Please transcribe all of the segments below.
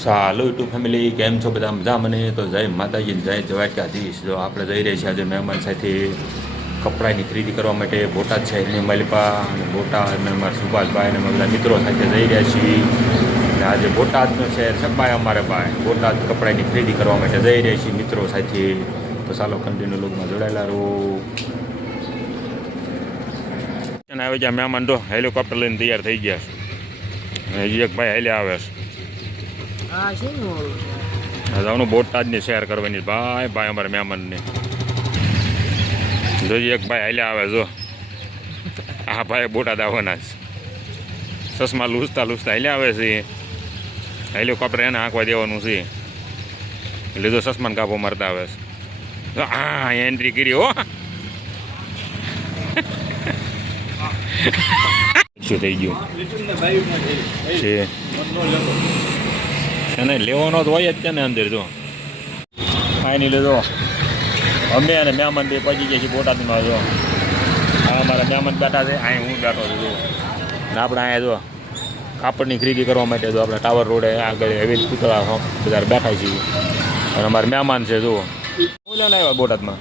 સાલો YouTube family કેમ છો બધા મજા મને તો જય માતાજી જય દ્વારકાધીશ. જો આપણે જઈ રહ્યા છીએ આજે મહેમાન સાથે કપડાની ખરીદી કરવા માટે બોટાદ શહેરની મલિપા અને બોટાદ અને અમારા સુભાષભાઈ અને અમે બધા મિત્રો સાથે જઈ રહ્યા છીએ. અને આજે બોટાદનું શહેર સપાય અમારે ભાઈ બોટાદ કપડાની ખરીદી કરવા માટે જઈ રહ્યા છીએ મિત્રો સાથે. તો ચાલો કન્ટિન્યુ લોગમાં જોડાયેલા રહો. આવે જ્યાં મહેમાન તો હેલિકોપ્ટર લઈને તૈયાર થઈ ગયા છે. હજી એક ભાઈ હેલે આવે છે. જવાનું બોટાદની શેર કરવાની ભાઈ ભાઈ અમારા મહેમાનને જોઈ એક ભાઈ હાલ્યા આવે જો આ ભાઈ બોટાદ આવવાના છે. ચશ્મા લૂસતા લૂસતા હાલ્યા આવે છે. હેલિકોપ્ટર એને આંકવા દેવાનું છે એટલે જો ચશ્માને કાપો મારતા આવે છે. હા એન્ટ્રી કરી હો શું થઈ ગયું છે એને લેવાનો તો હોય જ છે ને અંદર જો ફાઇનલી જો અમે અને મહેમાન બે પહોંચી ગયા છીએ બોટાદમાં. જો આ અમારા મહેમાન બેઠા છે અહીં હું બેઠો છું જો ને આપણે અહીંયા જો કાપડની ખરીદી કરવા માટે જો આપણે ટાવર રોડે આગળ હેવી પૂતળા બધા બેઠા છીએ અને અમારા મહેમાન છે જો હું લેવાને આવ્યા બોટાદમાં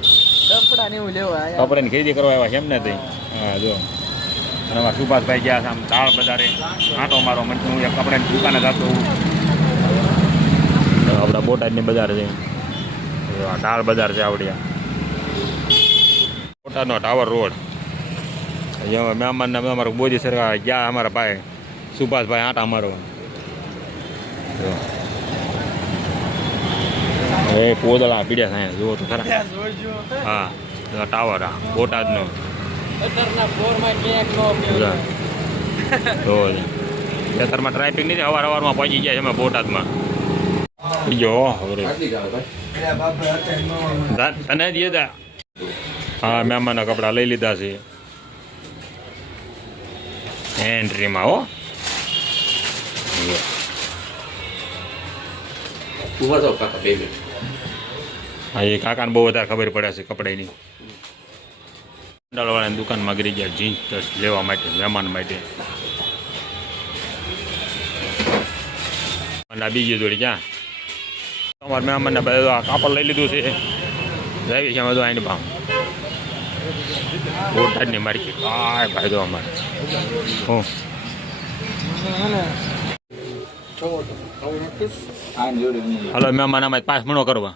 કપડાની ખરીદી કરવા આવ્યા છે એમ ને તઈ. હા જો અને અમારા સુભાષભાઈ ગયા છે આમ દાળ બજારે આંટો મારો મને હું એક કપડાની દુકાને જતો આપણા બોટાદની બજાર છે ડાળ બજાર છે આવડ્યા બોટાદનો ટાવર રોડ. મહેમાનને અમારું બોજી સરકાર ગયા અમારા ભાઈ સુભાષભાઈ આટા મારો એ પોદળા પીડ્યા થાય જુઓ તો ખરા. હા ટાવર આ બોટાદનો તો ખેતરમાં ટ્રાફિક નથી અવાર અવારમાં પહોંચી ગયા છે અમે બોટાદમાં. તને દીધા હા મહેમાનના કપડા લઈ લીધા છે એન્ટ્રીમાં હો. હા એ કાકાને બહુ વધારે ખબર પડે છે કપડાની. વાળાની દુકાનમાં ગરી ગયા જીન્સ લેવા માટે મહેમાન માટે. અને આ બીજી જોડી ક્યાં અમારા મહેમાનને બધા કાપડ લઈ લીધું છે જાવી છે અમે તો આની ભાવ બોટાદની માર્કેટ હા ભાઈ તો અમારે હું હાલો મહેમાન અમારે 5 મણો કરવા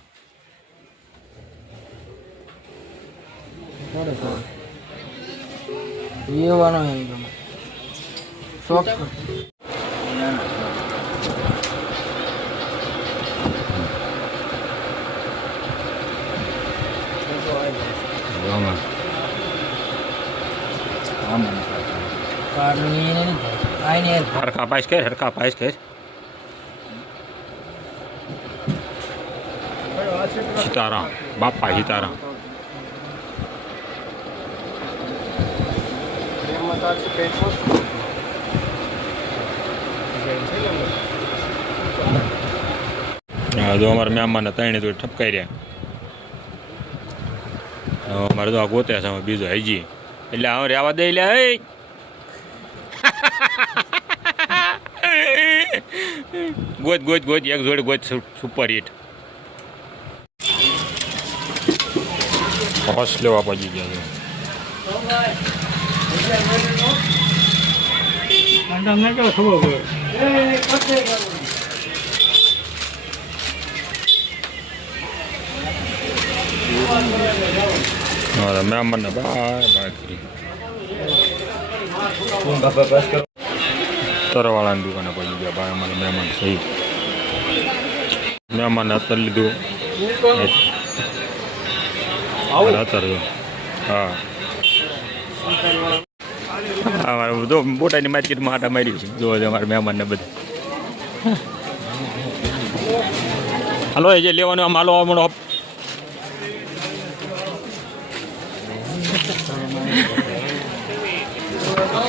હરખા પાસ કર હરખા પાસ કર સીતારામ બાપા સીતારામ. જો અમારા મહેમાનને ત્રણે તો ઠપકાઈ રહ્યા અમારે તો આ ગોત્યા છે બીજો હજી એટલે હવે રહેવા દઈ લે. ગોત ગોત ગોત એક જોડે ગોત સુપર હિટ હોશ લેવા પહોંચી ગયા છે. મહેમાનને બાય બાય કરી તરવાળાની દુકાને પહોંચી ગયા ભાઈ અમારા મહેમાન સહી મહેમાનને અત્યારે લીધું અત્યારે હા અમારે જો બોટાદની માર્કેટમાં આટા માર્યું છે જોવા છે અમારા મહેમાનને બધા. હાલો એ જે લેવાનું આમ હાલો હમણાં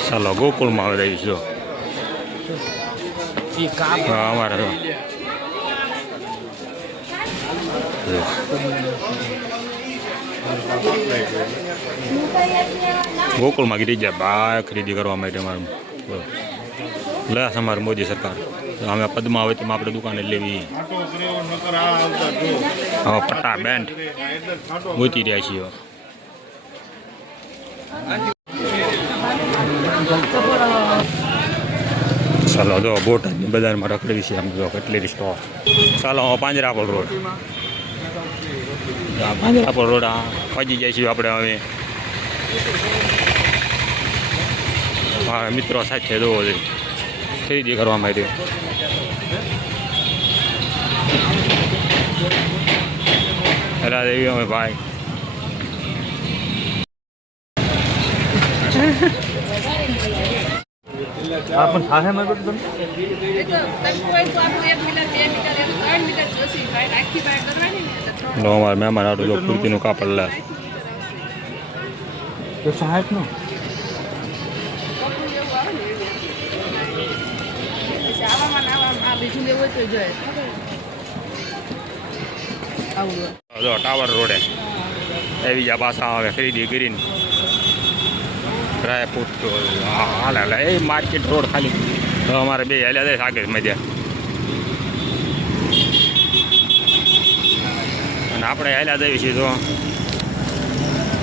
ચાલો ગોકુળમાં આવી રહી છો હા અમારે ગોકુળમાં ગીરી ગયા ભાઈ ખરીદી કરવા માટે અમારું લે અમારું મોદી સરકાર તો અમે પદ્માવતીમાં આપણે દુકાને લેવી. હવે પટ્ટા બેન્ટ ગોતી રહ્યા છીએ. ચાલો જો બોટાદની બજારમાં રખડવી છે આમ જો કેટલી સ્ટોર. ચાલો પાંજરાપોળ રોડ, પાંજરાપોળ રોડ પહોંચી જાય છીએ આપણે હવે. હા મિત્રો સાથે જોવો છે ખરીદી કરવા માટે. હેલા દેવી અમે ભાઈ પણ થાય મારે બધું અમારે મહેમાન આટલું જો કુર્તીનું કાપડ લે 160 નું. ટાવર રોડે એવી જા પાછા આવે ખરીદી કરીને ડ્રાયફ્રૂટ તો હાલ હાલ એ માર્કેટ રોડ ખાલી તો અમારે બે હાલ્યા જાય આગળ મજા. અને આપણે હાલ્યા જઈએ છીએ તો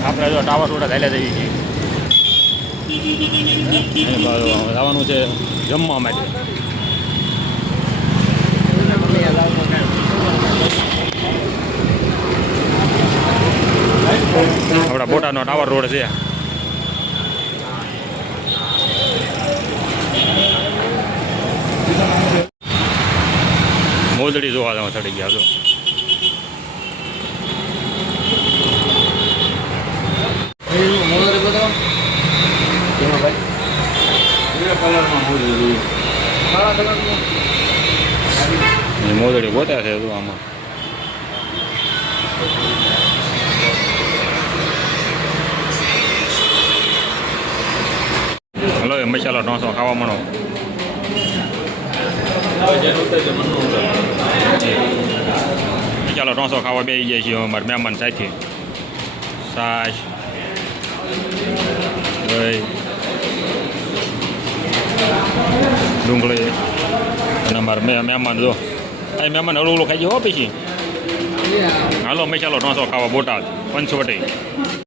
આપણે જો ટાવર રોડ હાલ્યા જઈએ છીએ. જવાનું છે જમવા માટે. આપણા બોટાદનો ટાવર રોડ છે. મોદડી જોવા તમે ચડી ગયા છો. મોદડી ગોત્યા છે આમાં. હલો એ મસાલો ઢોસો ખાવા મળો. ચાલો ઢોસો ખાવા બેસી જાય છીએ અમારે મહેમાન સાથે. છાશ ડુંગળી અને અમારે મહેમાન જો આ મહેમાન હળવું ખાઈ જાય હો પછી. હાલો મસાલો ઢોસો ખાવા બોટાદ પંચવટી.